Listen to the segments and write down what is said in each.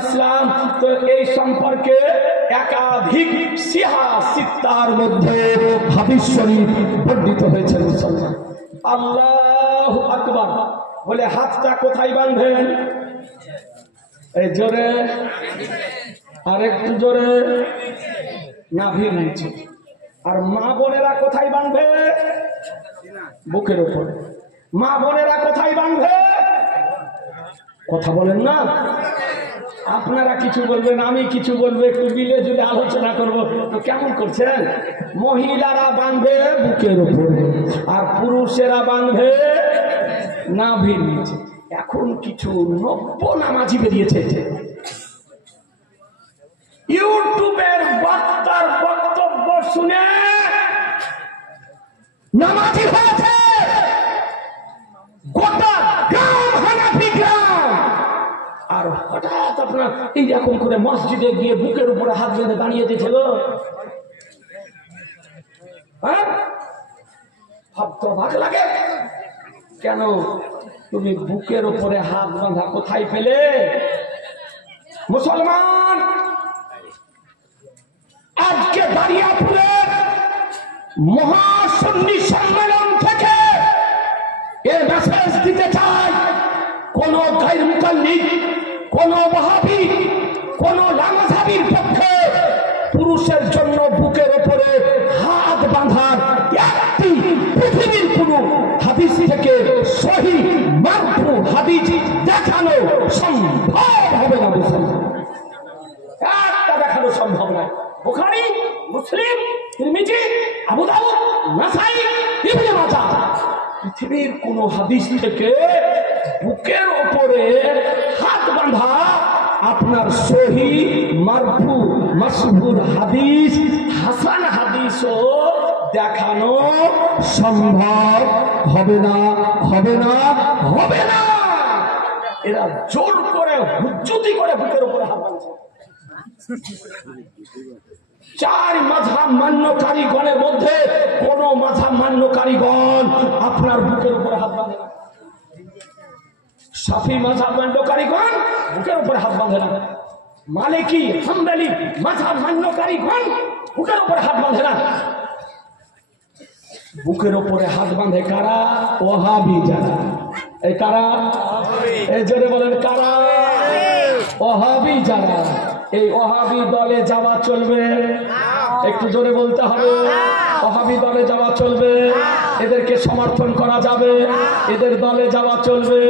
ইসলাম। তো এই সম্পর্কে একাধিক সিত্তার মধ্যে হাদিস শরীফ বর্ণিত হয়েছে। মুসলমান আল্লাহু আকবার বলে হাতটা কোথায় বাঁধবেন? এই জোরে, আর একটু জোরে, নাভির নিচে। আর মা বোনেরা কোথায় বাঁধবে? বুকের উপর। মা বোনেরা কোথায় বাঁধবে? কথা বলেন না আপনারা, কিছু বলবেন আমি কিছু বলবো, একটু মিলে যদি আলোচনা করবো তো কেমন করছেন? মহিলারা বাঁধবে বুকের উপরে আর পুরুষেরা বাঁধবে নাভির নিচে। এখন কিছু নব্য নামাজি বেরিয়েছে, ইউটিউবের বক্তার বক্তব্য শুনে নামাজি হয়েছে গোটা গ্রাম, হানাফি গ্রাম। আর হঠাৎ আপনার এইরকম করে মসজিদে গিয়ে বুকের উপরে হাত বেঁধে দাঁড়িয়ে দিয়েছিল। হ্যাঁ, ভাগ লাগে কেন? তুমি বুকের উপরে হাত বাঁধা কোথায় পেলে? মুসলমান আজকে দাঁড়িয়াপুরের মহাসন্নি সম্মেলন থেকে এ মেসেজ দিতে চাই, কোন গায়র মুকাল্লিদ, কোন ওয়াহাবি, কোন লামাযাবির পক্ষে পুরুষের জন্য বুকের উপরে হাত বাঁধার একটি পৃথিবীর কোন হাদিস থেকে সহিহ মারফু হাদিস দেখানো সম্ভব হবে না। একটা দেখানো সম্ভব নয়। বুখারী, মুসলিম, তিরমিজি, আবু দাউদ, নাসাই, ইবনে মাজাহ, পৃথিবীর কোন হাদিস থেকে বুকের উপরে হাত বাঁধা আপনার সহিহ মারফু মাশহুর হাদিস, হাসান হাদিসও দেখানো সম্ভব হবে না, হবে না, হবে না। এরা জোর করে হুজ্জতি করে বুকের উপরে হাত বাঁধছে। চার মাযহাব মান্যকারীগণের মধ্যে কোন মাযহাব মান্যকারীগণ আপনার বুকের উপরে হাত বাঁধে না। শাফি মাযহাব মান্যকারীগণ বুকের উপরে হাত বাঁধে না। মালিকি, হাম্বলি মাযহাব মান্যকারীগণ বুকের উপরে হাত বাঁধে না। বুকের উপরে হাত বাঁধে কারা? ওয়াহাবি যারা। এই কারা? এই জোরে বলেন কারা? ওয়াহাবি যারা। এই ওয়াহাবি দলে যাওয়া চলবে? একটু জোরে বলতে হবে। ওয়াহাবি দলে যাওয়া চলবে? এদেরকে সমর্থন করা যাবে? এদের দলে যাওয়া চলবে?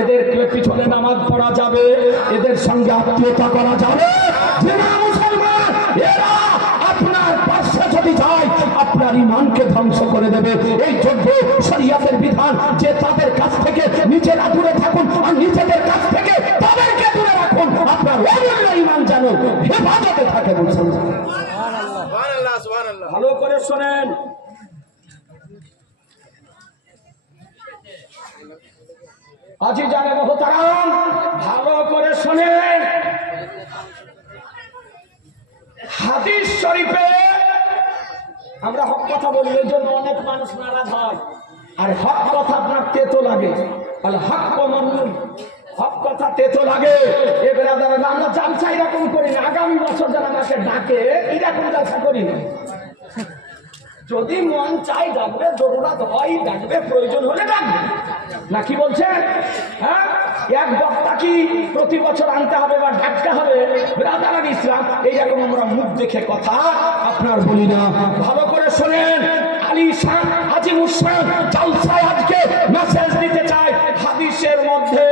এদের পিছনে নামাজ পড়া যাবে? এদের সঙ্গে আত্মীয়তা করা যাবে? মুসলমান এরা আপনার পাশে যদি যায় আপনার ঈমানকে ধ্বংস করে দেবে। এই জন্য শরীয়তের বিধান যে তাদের কাছ থেকে নিজেরা দূরে থাকুন আর নিজেদের কাছ থেকে তাদেরকে দূরে রাখুন, আপনার অমূল্য ঈমান যেন হেফাজতে থাকে। মুসলমান ভালো করে শোনেন, আজি জানে মোহতারাম, ভালো করে শোনেন। হাদিস শরীফে আমরা হক কথা বলি, এর জন্য অনেক মানুষ নারাজ হয়। আর হক কথা আপনার তেতো লাগে, তাহলে হক মানুন। হক কথা তেতো লাগে। এ বেরাদারা আমরা জালসা এরকম করি না। আগামী বছর যারা আমাকে ডাকে এরকম জালসা করি না। যদি মন চাই ডাকবে, জরুরত হয় ডাকবে, প্রয়োজন হলে ডাকবে না। কি বলছেন? হ্যাঁ, এক বক্তা কি প্রতি বছর আনতে হবে বা ডাকতে হবে? ব্রাদার ইসলাম এইরকম আমরা মুখ দেখে কথা আপনার বলি না। ভালো করে শোনেন, আলী শাহ আজিমুস শাহ জালসায় আজকে মেসেজ দিতে চাই। হাদিসের মধ্যে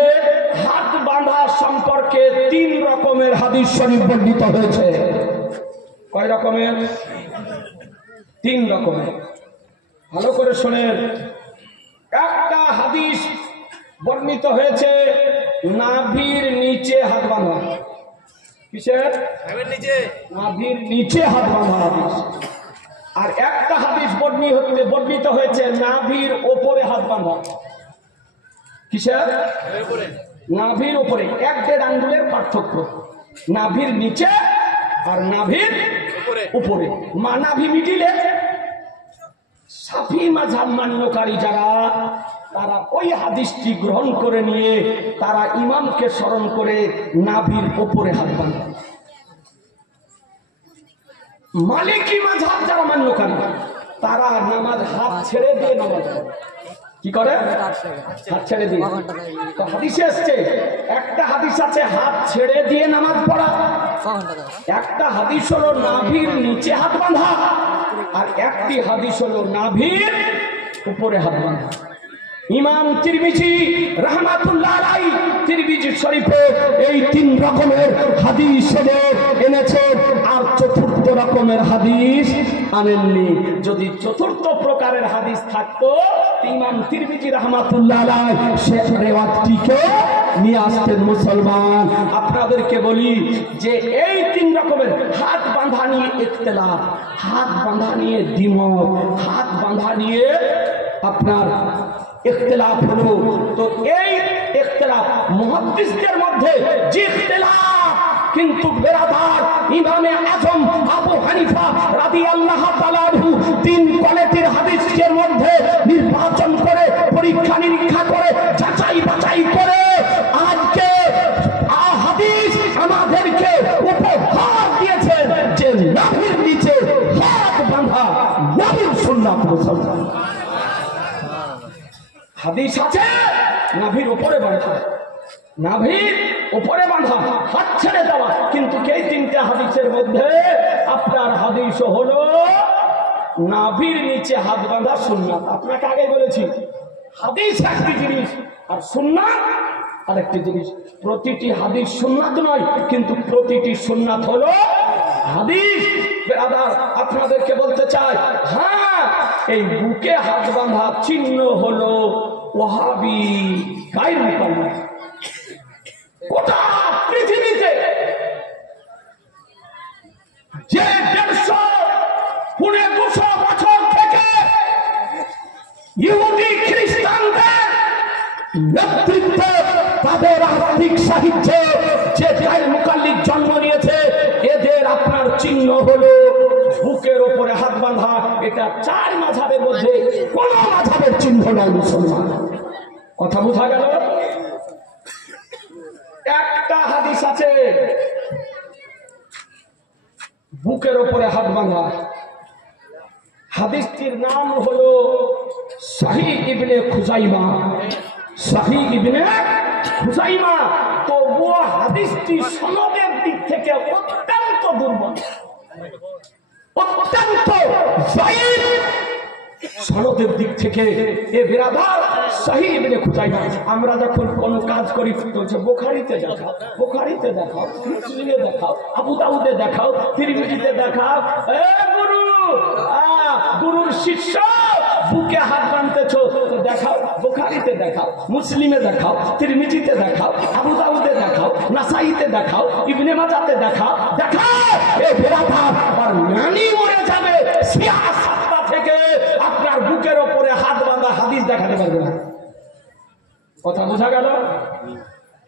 হাত বাঁধা সম্পর্কে 3 রকমের হাদিস শরীফ বর্ণিত হয়েছে। কয় রকমের? 3 রকমের। ভালো করে শোনেন। একটা হাদিস বর্ণিত হয়েছে নাভির নিচে হাত বাঁধা। কিসের? নাভির নিচে হাত বাঁধা হাদিস। আর একটা হাদিস বর্ণিত হয়েছে নাভির ওপরে হাত বাঁধা। কিসের? নাভির ওপরে। 1.5 আঙ্গুলের পার্থক্য, নাভির নিচে আর নাভির উপরে। নাভি মিডিলে। শাফি মাযহাব মান্যকারী যারা তারা ওই হাদিসটি গ্রহণ করে নিয়ে তারা ইমামকে স্মরণ করে নাভির উপরে হাত বাঁধে। মালিকি মাযহাব যারা মান্যকারী তারা নামাজ হাত ছেড়ে দিয়ে নামাজ পড়ে। কি করে? হাত ছেড়ে দিয়ে। তো হাদিসে আসছে, একটা হাদিস আছে হাত ছেড়ে দিয়ে নামাজ পড়া, একটা হাদিস হলো নাভির নিচে হাত বাঁধা, আর একটি হাদিস হলো নাভির উপরে হাত বাঁধা। ইমাম তিরমিজি রাহমাতুল্লাহ আলাইহি তিরমিজি শরীফে এই তিন রকমের হাদিস এনেছেন, আর চতুর্থ রকমের হাদিস আনেননি। যদি চতুর্থ প্রকারের হাদিস থাকতো ইমাম তিরমিজি রাহমাতুল্লাহ আলাইহি সে রিওয়ায়াতটিকে নিয়ে আসতেন। মুসলমান, আপনাদেরকে বলি যে এই তিন রকমের হাত বাঁধা নিয়ে ইখতিলাফ, হাত বাঁধা নিয়ে দ্বিমত, হাত বাঁধা নিয়ে আপনার ইখতিলাফ হলো। তো এই ইখতিলাফ মুহাদ্দিসদের মধ্যে যে ইখতিলাফ, কিন্তু বেরাদার ইমামে আজম আবু হানিফা রাদিয়াল্লাহু তাআলা আনহু তিন কোয়ালিটির হাদিসের মধ্যে নির্বাচন করে, পরীক্ষা নিরীক্ষা করে, যাচাই বাছাই করে আজকে হাদিস আমাদেরকে উপহার দিয়েছে যে নাভির নিচে হাত বাঁধা নবীর সুন্নাত। মুসলমান, হাদিস আছে নাভির উপরে বাঁধা, নাভির উপরে বাঁধা, হাত ছেড়ে দেওয়া, কিন্তু এই তিনটা হাদিসের মধ্যে আপনার হাদিস হলো নাভির নিচে হাত বাঁধা সুন্নাত। আপনাকে আগে বলেছি হাদিস একটি জিনিস আর সুন্নাত আরেকটি জিনিস। প্রতিটি হাদিস সুন্নাত নয়, কিন্তু প্রতিটি সুন্নাত হলো হাদিস। বেরাদার, আপনাদেরকে বলতে চাই, হ্যাঁ, এই বুকে হাত বাঁধা চিহ্ন হলো ওয়াহাবি গায়র মুকাল্লিদ। গোটা পৃথিবীতে যে 150-200 বছর থেকে ইহুদি খ্রিস্টানদের নেতৃত্বে তাদের আর্থিক সাহিত্যে যে গায়র মুকাল্লিদ জন্ম নিয়েছে, এদের আপনার চিহ্ন হলো বুকের উপরে হাত বাঁধা। এটা 4 মাযহাবের মধ্যে কোন মাযহাবের চিহ্ন নয়। মুসলমান, কথা বোঝা গেল? একটা হাদিস আছে বুকের উপরে হাত বাঁধা, হাদিসটির নাম হলো সহিহ ইবনে খুজাইমা। সহিহ ইবনে খুজাইমা। তো ও হাদিসটি সনদের দিক থেকে অত্যন্ত দুর্বল, অত্যন্ত যায়ীফ সনদের দিক থেকে। এ বিরাদার সহিহ ইবনে খুজাইমা। আমরা যখন কোন কাজ করি বলছে বুখারীতে দেখাও, বুখারীতে দেখাও, মুসলিমে দেখাও, আবু দাউদে দেখাও, তিরমিজিতে দেখাও। এ গুরু, গুরুর শিষ্য বুকে হাত বাঁধতেছো তো দেখাও, বুখারীতে দেখাও, মুসলিমে দেখাও, তিরমিজিতে দেখাও, আবু দাউদে দেখাও, নাসাইতে দেখাও, ইবনে মাজাতে দেখাও। দেখাও, এ বিরাদার আর নানি মরে যাবে সিয়াসাতটা থেকে আপনার বুকের উপরে হাত বাঁধা হাদিস দেখাতে পারবে না। কথা বোঝা গেল?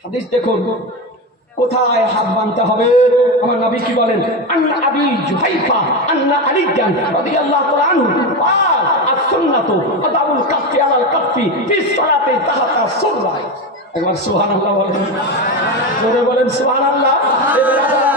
হাদিস দেখুন কোথায় হাত বাঁধতে হবে। আমার নবী কি বলেন? আন্না আবি জুহাইফা আন্না আলিয়ান রাদিয়াল্লাহু তাআলা আনহু قال السنة وضع الكف على الكف في الصلاة تحت السرة। একবার সুবহানাল্লাহ বলেন, জোরে বলেন সুবহানাল্লাহ।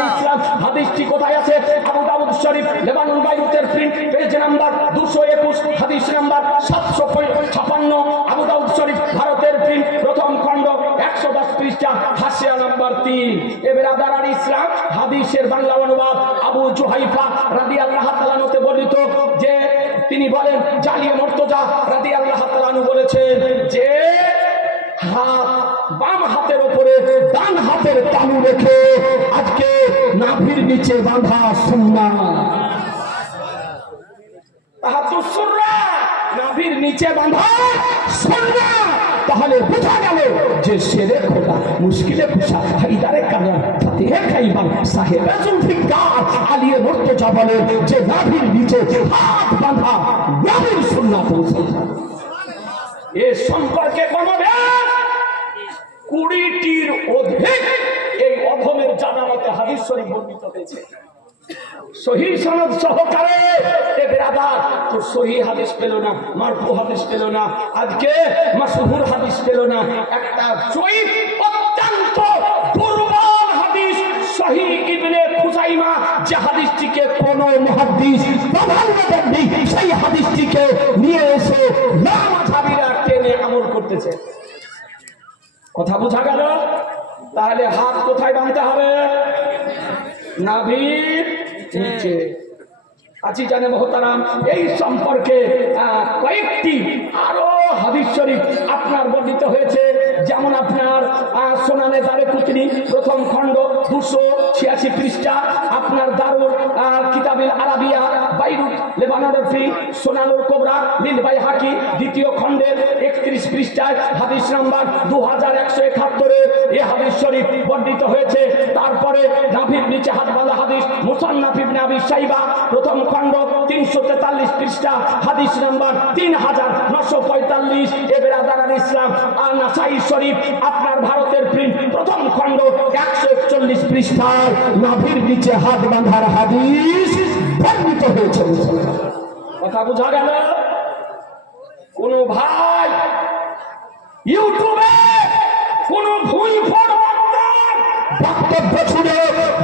ইসলাম হাদিসটি কোথায় আছে? আবু দাউদ শরীফ লেবানন বাইরুতের প্রিন্ট পেজ নাম্বার 221, হাদিস নাম্বার 756। আবু দাউদ শরীফ ভারতের প্রিন্ট প্রথম খণ্ড 110 পৃষ্ঠা, হাসিয়া নাম্বার 3। এ বেরাদার ইসলাম হাদিসের বাংলা অনুবাদ আবু জুহাইফা রাদিয়াল্লাহু তাআলা আনহু বর্ণিত যে তিনি বলেন জালিয়ে মুর্তজা রাদিয়াল্লাহু তাআলা আনহু বলেছেন যে হাত বাম হাতের উপরে ডান হাতের তালু রেখে আজকে নাভির নিচে বাঁধা সুন্নাত। তাহাতুস সুররা, নাভির নিচে বাঁধা সুন্নাত। তাহলে বোঝা গেল যে শেরে খোদা মুশকিলে কুশা হায়দারে কালাম ফাতিহে খাইবার সাহেব জুলফিকার আলিয়ে মুর্তজা বলেন যে নাভির নিচে হাত বাঁধা নবীর সুন্নাত। এ সম্পর্কে কোন 20টির অধিক এই অধমের জানামতে হাদিস শরীফ বর্ণিত হয়েছে। সহি সনদ সহকারে এ বেরাদার তো সহি হাদিস পেল না, মারফু হাদিস পেল না, আজকে মাশহুর হাদিস পেল না, একটা জয়ীফ অত্যন্ত দুর্বল হাদিস সহি ইবনে খুজাইমা, যে হাদিসটিকে কোন মুহাদ্দিস প্রাধান্য দেননি, সেই হাদিসটিকে নিয়ে এসে মাযহাবীরা টেনে আমল করতেছে। কথা বোঝা গেল? তাহলে হাত কোথায় বাঁধতে হবে? নাভির নিচে। আছি জানে মহতারাম, এই সম্পর্কে কয়েকটি আরো হাদিস শরীফ আপনার বর্ণিত হয়েছে। যেমন আপনার সুনানে দারকুতনি প্রথম খণ্ড 286 পৃষ্ঠা, আপনার দারুল কিতাবিল আরাবিয়া বাইরুত লেবাননের ফি সুনানুল কুবরা লিল বাইহাকি দ্বিতীয় খণ্ডের 31 পৃষ্ঠায় হাদিস নাম্বার 2171 এই হাদিস শরীফ বর্ণিত হয়েছে। তারপরে নাভির নিচে হাত বাঁধা হাদিস মুসান্নাফ ইবনে আবি শাইবা প্রথম খণ্ড 343 পৃষ্ঠা হাদিস নাম্বার 3945। এ বেরাদারান ইসলাম আর নাসাই শরীফ আপনার ভারতের প্রিন্ট প্রথম খণ্ড 141 পৃষ্ঠায় নাভির নিচে হাত বাঁধার হাদিস বর্ণিত হয়েছে। কথা বোঝা গেল? কোন ভাই ইউটিউবে কোন ভুল বক্তব্য শুনে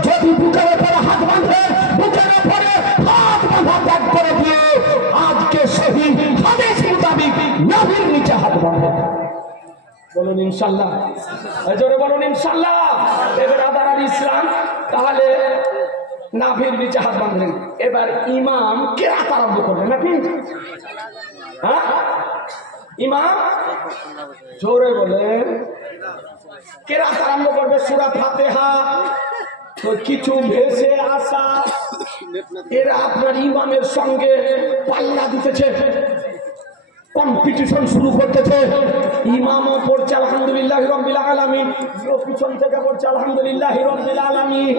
যদি বুকের উপরে হাত বাঁধে, বুকের উপরে হাত বাঁধা ত্যাগ করে দিয়ে আজকে সহি হাদিস মোতাবেক নাভির নিচে হাত বাঁধে। বলুন ইনশাআল্লাহ, জোরে বলুন ইনশাআল্লাহ। এবার আদার ইসলাম তাহলে নাভির নিচে হাত বাঁধলেন। এবার ইমাম কেরাত আরম্ভ করবেন নাকি? হ্যাঁ, ইমাম জোরে বলেন কেরাত আরম্ভ করবে সূরা ফাতিহা। তো কিছু ভেসে আসা এরা আপনার ইমামের সঙ্গে পাল্লা দিতেছে, কম্পিটিশন শুরু করতেছে। ইমামও পড়ছে আলহামদুলিল্লাহি রাব্বিল আলামিন, পিছন থেকে পড়ছে আলহামদুলিল্লাহি রাব্বিল আলামিন।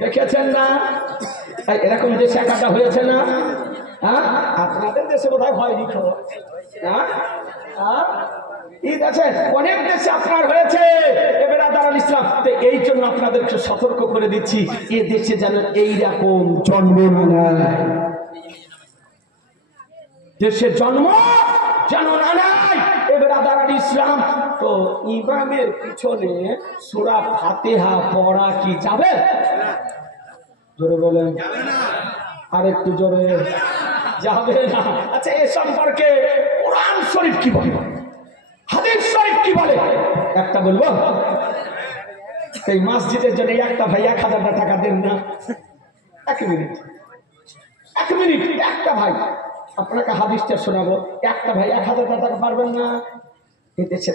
দেখেছেন না এরকম দেশে একাটা হয়েছে না? হ্যাঁ, আপনাদের দেশে বোধহয় হয়নি। হ্যাঁ, ঈদ আছে অনেক দেশে আপনার হয়েছে। এবার আদার ইসলাম, এই জন্য আপনাদেরকে সতর্ক করে দিচ্ছি, এ দেশে যেন এইরকম জন্ম না নেয়, দেশে জন্ম যেন না নেয়। এবার আদার ইসলাম তো ইমামের পিছনে সূরা ফাতিহা পড়া কি যাবে? জোরে বলেন, আর একটু জোরে। যাবে না। আচ্ছা, এ সম্পর্কে কোরআন শরীফ কি বলে, হাদিস শরীফ কি বলে একটা বলবো। এই মসজিদের জন্য একটা ভাই 1000 টাকা দেন না? 1 মিনিট একটা ভাই আপনাকে হাদিসটা শোনাবো, একটা ভাই 1000 টাকা পারবেন না? এদেশে